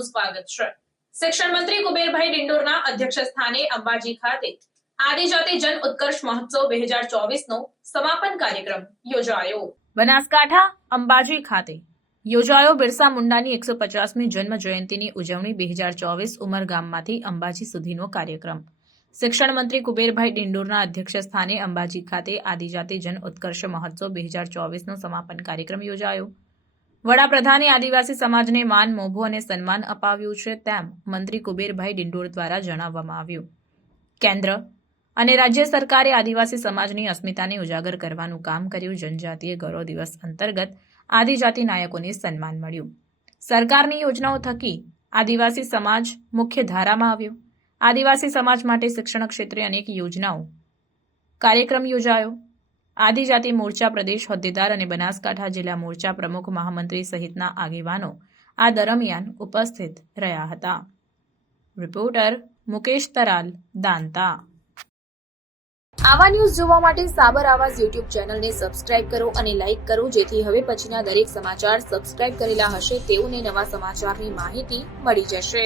આપનું સ્વાગત છે। શિક્ષણ મંત્રી કુબેરભાઈ ડિંડોરના અધ્યક્ષ સ્થાને અંબાજી ખાતે આદિજાતિ જન ઉત્કર્ષ મહોત્સવ 2024 નો સમાપન કાર્યક્રમ યોજાયો। બનાસકાંઠા અંબાજી ખાતે યોજાયો બિરસા મુંડાની 150મી જન્મ જયંતિની ઉજવણી 2024 ઉમરગામમાંથી અંબાજી સુધીનો કાર્યક્રમ। શિક્ષણ મંત્રી કુબેરભાઈ ડિંડોરના અધ્યક્ષ સ્થાને અંબાજી ખાતે આદિજાતિ જન ઉત્કર્ષ મહોત્સવ 2024 નો સમાપન કાર્યક્રમ યોજાયો। વડાપ્રધાને આદિવાસી સમાજને માન, મોભો અને સન્માન અપાવ્યું છે તેમ મંત્રી કુબેરભાઈ ડિંડોર દ્વારા જણાવવામાં આવ્યું। કેન્દ્ર અને રાજ્ય સરકારે આદિવાસી સમાજની અસ્મિતાને ઉજાગર કરવાનું કામ કર્યું। જનજાતીય ગૌરવ દિવસ અંતર્ગત આદિજાતિ નાયકોને સન્માન મળ્યું। સરકારની યોજનાઓ થકી આદિવાસી સમાજ મુખ્ય ધારામાં આવ્યો। આદિવાસી સમાજ માટે શિક્ષણ ક્ષેત્રે અનેક યોજનાઓ કાર્યક્રમ યોજાયો। આદિજાતિ મોરચા પ્રદેશ હોદ્દેદાર અને બનાસકાંઠા જિલ્લા મોરચા પ્રમુખ મહામંત્રી સહિતના આગેવાનો આ દરમિયાન ઉપસ્થિત રહ્યા હતા। રિપોર્ટર મુકેશ તરાલ, દાંતા। આવા ન્યૂઝ જોવા માટે સાબર આવાઝ યુટ્યુબ ચેનલને સબસ્ક્રાઇબ કરો અને લાઇક કરો, જેથી હવે પછીના દરેક સમાચાર સબસ્ક્રાઇબ કરેલા હશે તેઓને નવા સમાચારની માહિતી મળી જશે।